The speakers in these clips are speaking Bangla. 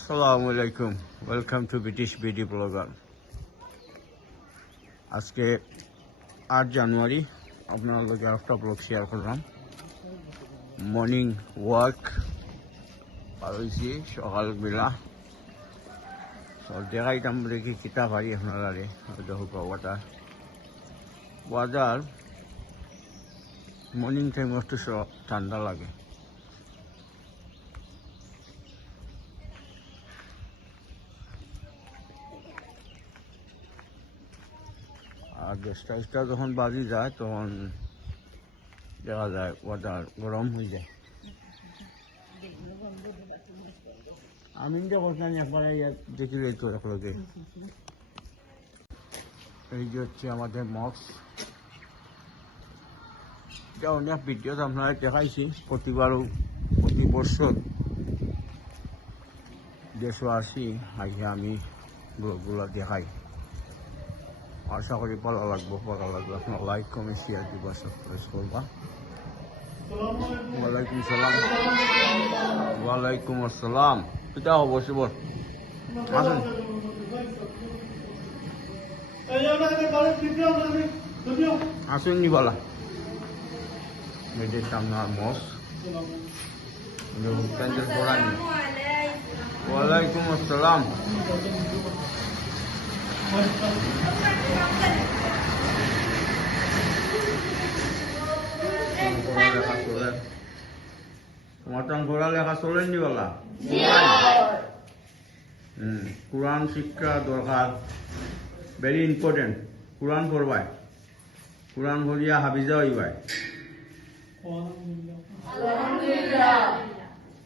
আসসালামু আলাইকুম, welcome to British BD blogger. আজকে 8 জানুয়ারি আপনার লগে একটা ব্লগ শেয়ার করলাম। মর্নিং ওয়াক আর হয়েছি সকালবেলা। দেখাইতাম দেখি কিতা পারি আপনারা দেখুক ওয়াদার মর্নিং টাইম একটু ঠান্ডা লাগে। আর 10টা যখন বাজি যায় তখন দেখা যায় ওয়াটার গরম হয়ে যায়। আমি যে করছিলাম একবার দেখি তো একলগে। এই যে হচ্ছে আমাদের মক্স। এটা অনেক ভিডিও আপনারা দেখাইছি, প্রতি বছর দেশে আসি আইসে আমি ব্লগগুলো দেখাই। আশা করি ভালো লাগবে আপনার লাইক কমেন্ট শেয়ার দিবা, সাবস্ক্রাইব করবা। ওয়ালাইকুম আসসালাম। এটা অবশ্যই বল আসুন। আসুন নি বলা মেয়েদের সামনে আর মস প্যান্ডেল পড়ানি। ওয়ালাইকুম আসসালাম। তোমার তো পড়ালেখা চলেননি বলা। কোরআন শিক্ষা দরকার, ভেরি ইম্পর্টেন্ট। কোরআন পড়বাই, কোরআন পড়িয়া হাফিজা হইবাই।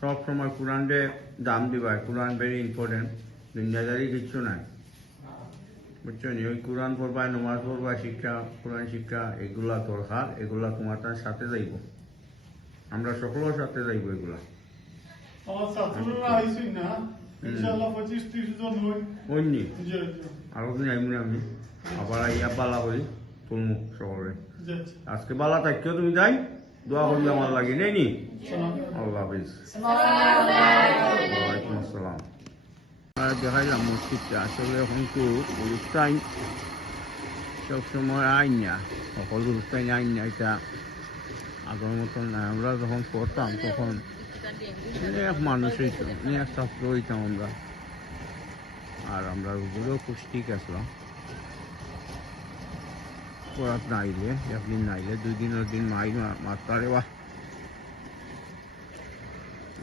সব সময় কোরআনকে দাম দিবাই। কোরআন ভেরি ইম্পর্টেন্ট, দুনিয়াদারি কিচ্ছু নাই, বুঝছো নি? ওই কোরআন পড়বাই, নমাজ পড়বাই, শিক্ষা, কোরআন শিক্ষা এগুলা দরকার। এগুলা তোমার তার সাথে যাইব, আমরা সকলের সাথে যাইব এগুলা। আরো দিন আইমনি আমি আবার আইয়া বালা করি তুলমু সকলে। আজকে বালা থাকতেও তুমি যাই দোয়া করলে আমার লাগে নেই নি। আল্লাহ হাফিজ। ওয়ালাইকুম আসসালাম। দেখাইলাম মসজিদটা আসলে এখন তো অনুষ্ঠান সবসময় আইন না, সকল অনুষ্ঠান আইন না। এটা আগের মতন না। আমরা যখন করতাম তখন অনেক মানুষ হইতো, অনেক ছাত্র হইতাম আমরা। আর আমরা ওগুলো খুব ঠিক আসলাম। পড়াত নাইলে একদিন নাইলে 2 দিনের দিন মারতারে বা।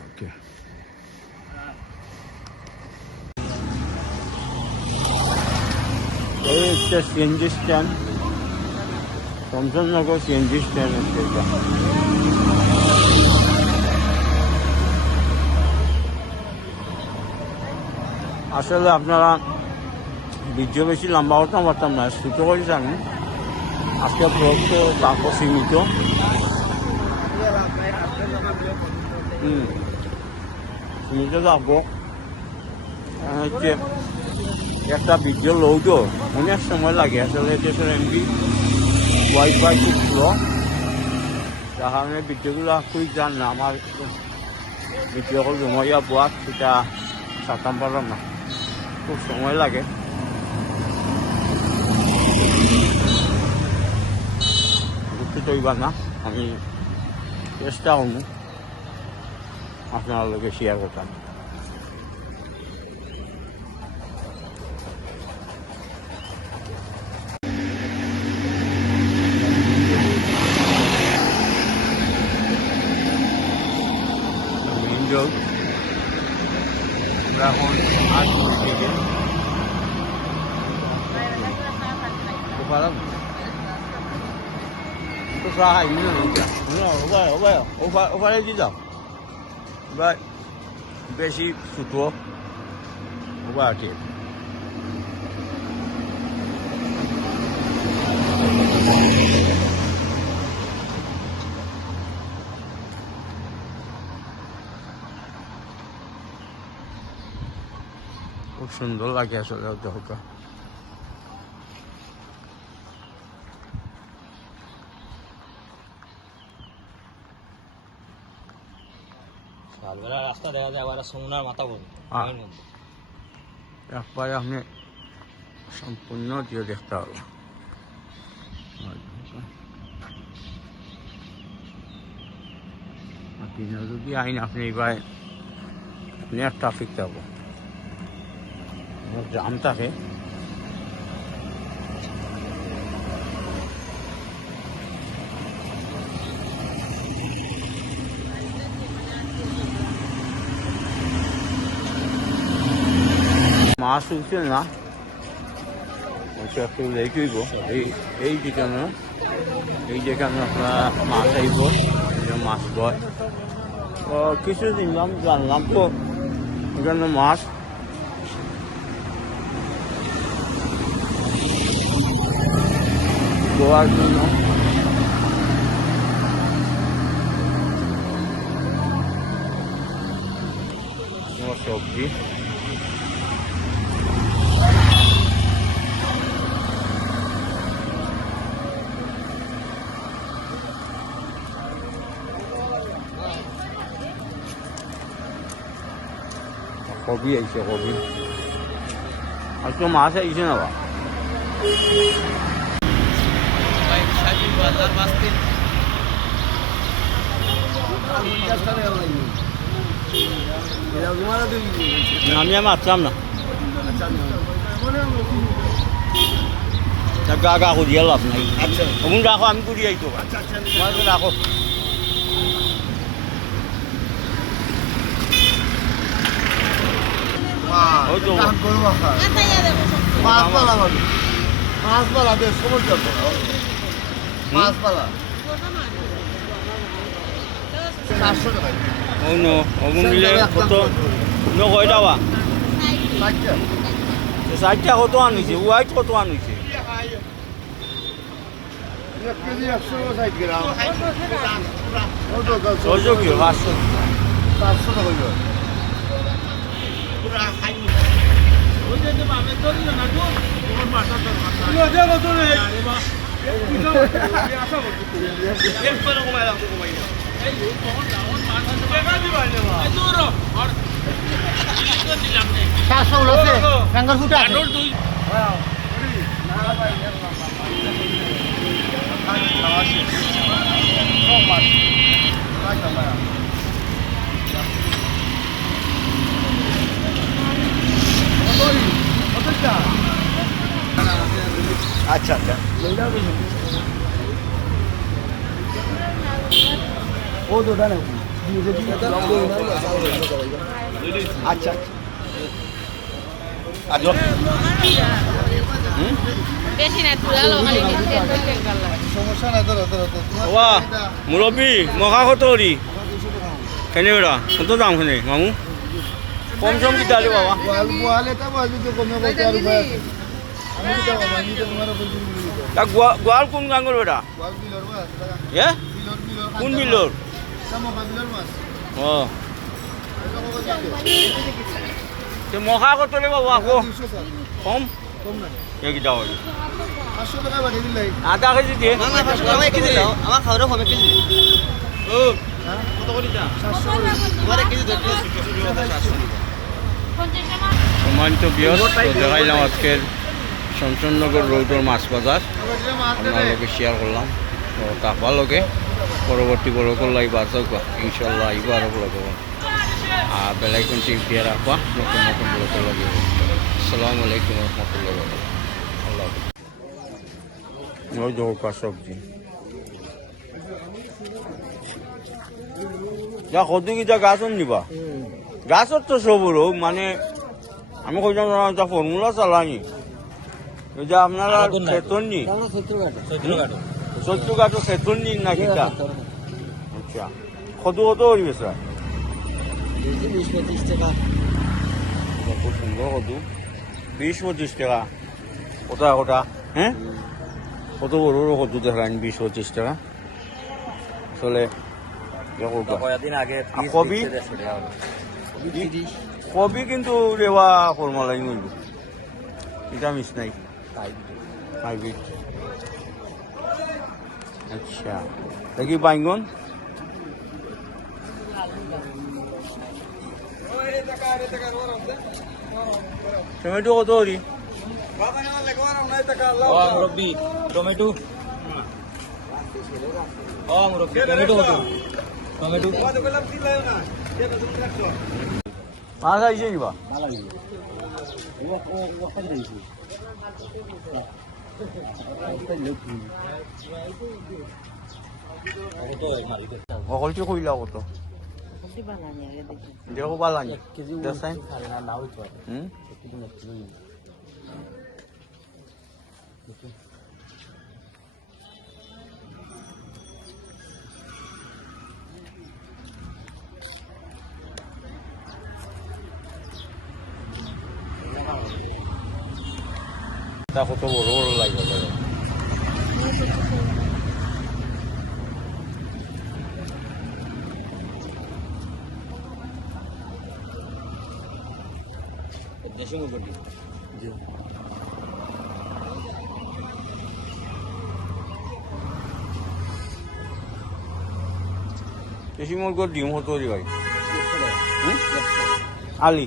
ওকে, এই হচ্ছে সিএনজি স্ট্যান্ড, শমশাননগর সিএনজি স্ট্যান্ড হচ্ছে এটা। আসলে আপনারা ভিডিও বেশি লম্বা করতাম পারতাম না, ছোটো করে জানি। আজকে ব্লগ তো তারপর সীমিত। সীমিত থাকবো। হচ্ছে একটা ভিডিও লোড অনেক সময় লাগে। আসলে দেশের এমবি ওয়াইফাই খুব স্লো, যার কারণে ভিডিওগুলো খুব জান না। আমার ভিডিও কল জমাইয়া বোয়াত সেটা সাতাম পারলাম না, খুব সময় লাগে। দুঃখিত হইবার না, আমি চেষ্টা করব আপনার লগে শেয়ার করতাম। এখন আজ থেকে তো প্রায় ওখানে দিয়ে যাও বা বেশি ছোটো ওবা আছে। খুব সুন্দর লাগে আসলে দেখা। সকালবেলা রাস্তা দেখা যায় আবার সমুনার মাথা পড়ে হ্যাঁ। একবারে আপনি সম্পূর্ণ দিয়ে দেখতে হবে আপনি যদি আইন আপনি এবার অনেক ট্রাফিক থাকবো জাম থাকে মাছ উঠছে না একটু লেগেইব এই যেখানে আপনার মাছ আইব মাছ বয় তো কিছু দিলাম জানলাম তো এখানে মাছ গোয়ার জন্য সবজি কবি আইছে কবি আজকে মাছ আইছে না বা আমি মারতাম না গা গা করিয়া লাভ নাই তখন রাখো আমি করি আইতো রাখো ষাটটা কত আনিছে ওয়াইট কত আনিছে ছয়শো কি 500 আচ্ছা আচ্ছা ও তো দাঁড়া আচ্ছা আচ্ছা মুরব্বী মখা কত কেনে ওরা কত দাম কেনে মামু কম সম কি দাঁড়িয়ে বাবা গোয়াল কোন গাঙ্গল বেটা কোন বিলর ও মখা কত রে বাবা আকৌ কম এইকেইটা হ'ল আধা কেজি দিয়ে আমার খাওয়ার হবে কেজি সম্মানিত বিয়স দেখাইলাম আজকের শমশাননগর রোডের মাছ বাজার আপনার শেয়ার করলাম তো তারপর লগে পরবর্তী ব্লগর লাগবে আসা ইনশাল্লাহ আইব আরো ব্লগ আর বেলাইকন টিপ দিয়ে রাখবা নতুন নতুন ব্লগর লাগে আসসালামু আলাইকুম রহমতুল্লাহ আল্লাহ ওই দৌকা সবজি যা কত কি যা গাছ নিবা গাছর তো সবুর মানে আমি কইলাম যা ফর্মুলা চালানি যা আপনারা খেতন নি সত্য গাছ খেতন নি না কিটা আচ্ছা কত কত হইবে স্যার 20-25 টাকা খুব সুন্দর কত 20-25 টাকা কোথা কোথা হ্যাঁ কত বড় কত দেখান 20-25 টাকা আসলে কয়েকদিন আগে কবি কবি কিন্তু রেওয়া ফর্মালাই নইব এটা মিস নাই হাইব্রিড আচ্ছা দেখি বাইঙ্গন টমেটো কত করি? মুরব্বী টমেটো মুরব্বী টমেটো কত টমেটো মাছ আইছে কিবা? অকলটি কইলা কত? দেখো বালানি দেখাই তা কত বড় বড় লাগবে দেশি মুরগি দেশি মুরগির ডিম হতো রে ভাই আলি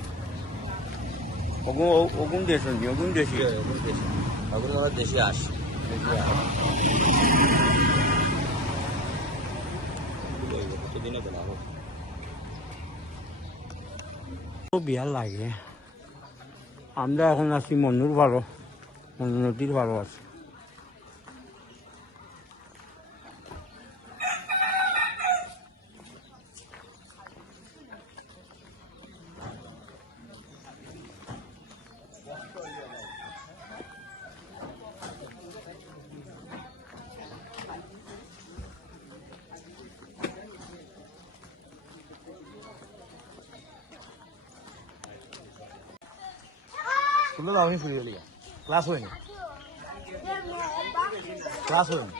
ওগুন দেশ ওগুন দেশি দেশি আস বিয়ার লাগে আমরা এখন আছি মনুর ভালো মনু নদীর ভালো আছে সুন্দর আমি ফুরি গেলি ক্লাস হয়নি ক্লাস হয়নি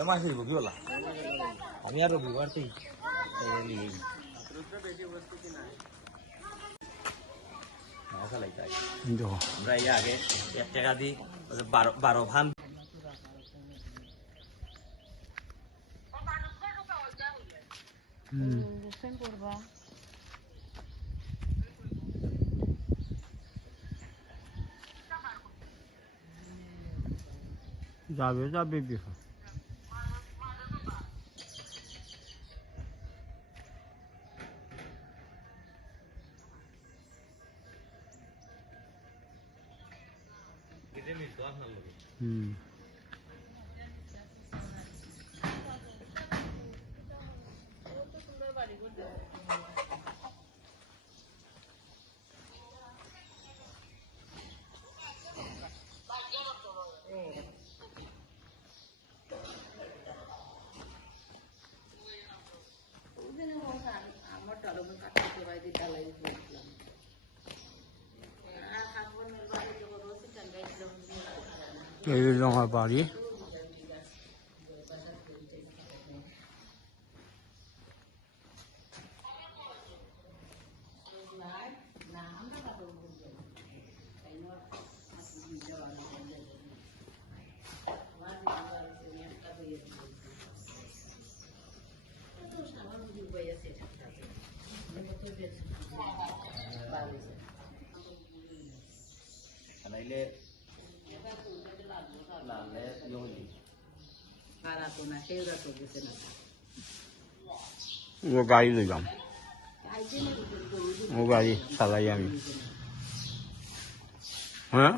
এমন ফিরব কি বলা আমি আর রবিবার তুই আমরা এই আগে 1 টাকা দিই 12 ভান যাবে যাবে বিহা এই আমার বাড়ি নাইলে লালে ইয়লি ও গাড়ি লইলাম ও গাড়ি চালাই আমি হ্যাঁ